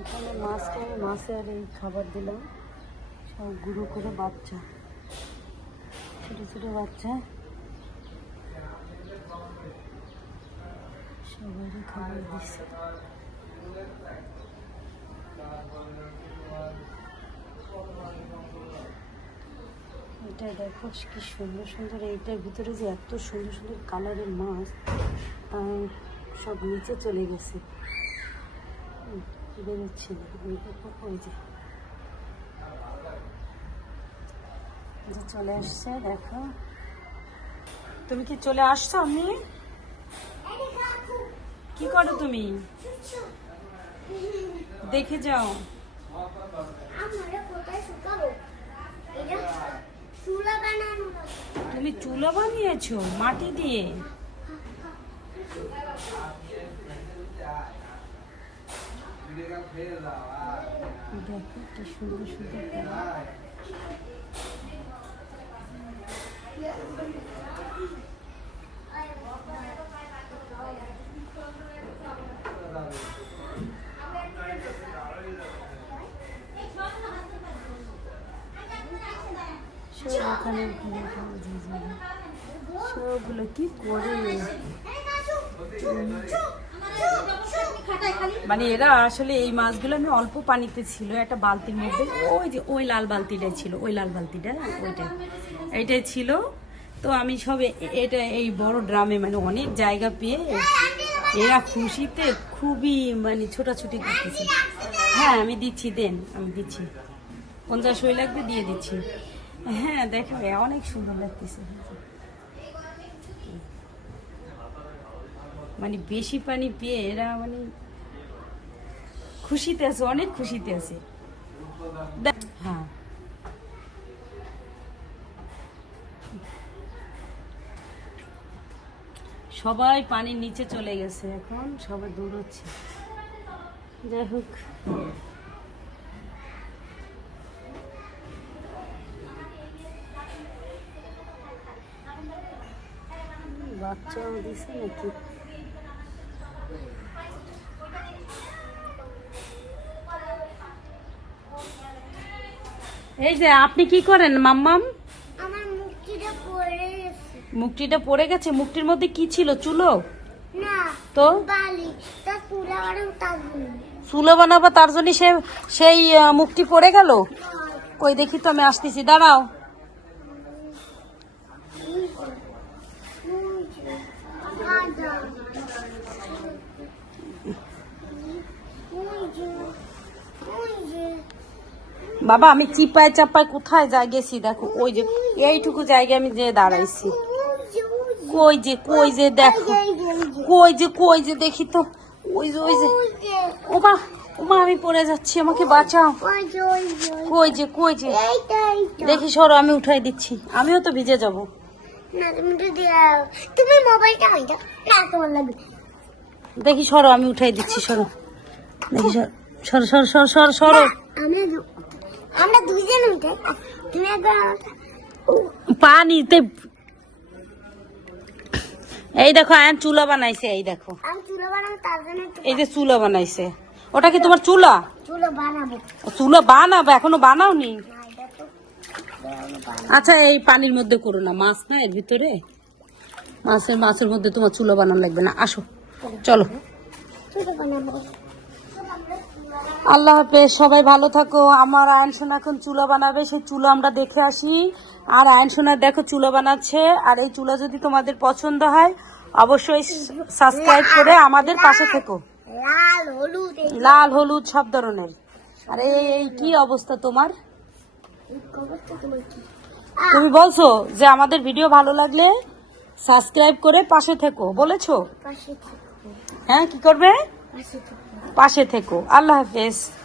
এখানে মাছকে মাছের এই খাবার দিলাম। সব গুঁড়ো করে বাচ্চা, ছোট ছোট বাচ্চা। সবারই খাবার দিচ্ছে। এটা দেখো কি সুন্দর সুন্দর। এইটার ভিতরে যে এত সুন্দর সুন্দর কালারের মাছ সব নিচে চলে গেছে। বেরোচ্ছে না। ওই যে। চলে আসছে, দেখো। তুমি কি চলে আসছো আমি কি করো তুমি? দেখে যাও। তুমি চুলো বানিয়েছো মাটি দিয়ে? দেখো কি সুন্দর সুন্দর সব ওখানে যে যে সবগুলো কি করে মানে এরা আসলে এই মাছগুলো আমি অল্প পানিতে ছিল, একটা বালতির মধ্যে। ওই যে, ওই লাল বালতিটাই ছিল, ওই লাল বালতিটা, ওইটা। এইটাই ছিল। তো আমি সব এটা এই বড় ড্রামে মানে অনেক জায়গা পেয়ে এরা খুশিতে খুবই মানে ছোটাছুটি করতেছে। হ্যাঁ আমি দিচ্ছি, দেন, আমি দিচ্ছি। পঞ্চাশ হয়ে লাগবে, দিয়ে দিচ্ছি। হ্যাঁ দেখো অনেক সুন্দর লাগতেছে। মানে বেশি পানি পেয়ে এরা মানে খুশিতে আছে, অনেক খুশিতে আছে। হ্যাঁ। সবাই পানির নিচে চলে গেছে এখন, সবাই দৌড়চ্ছে। যাই হোক। বাচ্চাও দিছে নাকি? এই যে আপনি কি করেন মাম্মাম? আমার মুক্তিটা পড়ে গেছে। মুখটিটা পড়ে গেছে? মুখটির মধ্যে কি ছিল? চুলো? না তো? বালি। তা তুলা বানাম তার জন্য। চুলো বানাবো তার জন্য সে সেই মুখটি পড়ে গেল? কই দেখি তো আমি আসতেছি দাঁড়াও আদা ওই যে ওই যে বাবা, আমি চিপায় চাপায় কোথায় যা গেছি দেখো, ওই যে, এইটুকু জায়গায় আমি যে দাঁড়াইছি। কই যে কই যে দেখো, কই যে কই যে দেখি তো, ওই যে ওই যে। ওমা ওমা আমি পড়ে যাচ্ছি, আমাকে বাঁচাও। কই যে কই যে। দেখি সরো, আমি উঠাই দিচ্ছি, আমিও তো ভিজে যাব। দেখি সরো, আমি উঠাই দিচ্ছি, সরো। দেখি সর সর সর সর সর, সরো। আমরা দুইজন উঠে তুমি একবার পানিতে এই দেখো আয়ন চুলা বানাইছে এই দেখো। আমি চুলো বানাবো তার জন্য এই যে চুলা বানাইছে। ওটা কি তোমার চুলা? চুলো বানাবো। চুলা বানাবো এখনও বানাওনি। আচ্ছা এই পানির মধ্যে করো না মাছ না এর ভিতরে? মাছের মাছের মধ্যে তোমার চুলা বানানো লাগবে না আসো চলো। চুলো বানাবো। আল্লাহ হাফেজ সবাই ভালো থাকো। আমার আয়ন সোনা এখন চুলা বানাবে সেই চুলা আমরা দেখে আসি। আর আয়ন সোনা দেখো চুলা বানাচ্ছে। আর এই চুলা যদি তোমাদের পছন্দ হয় অবশ্যই সাবস্ক্রাইব করে আমাদের পাশে থেকো। লাল হলুদ সব ধরনের। আর এই কি অবস্থা তোমার? তুমি বলছো যে আমাদের ভিডিও ভালো লাগলে সাবস্ক্রাইব করে পাশে থেকো। বলেছ? হ্যাঁ কি করবে? পাশে থেকো। আল্লাহ হাফেজ।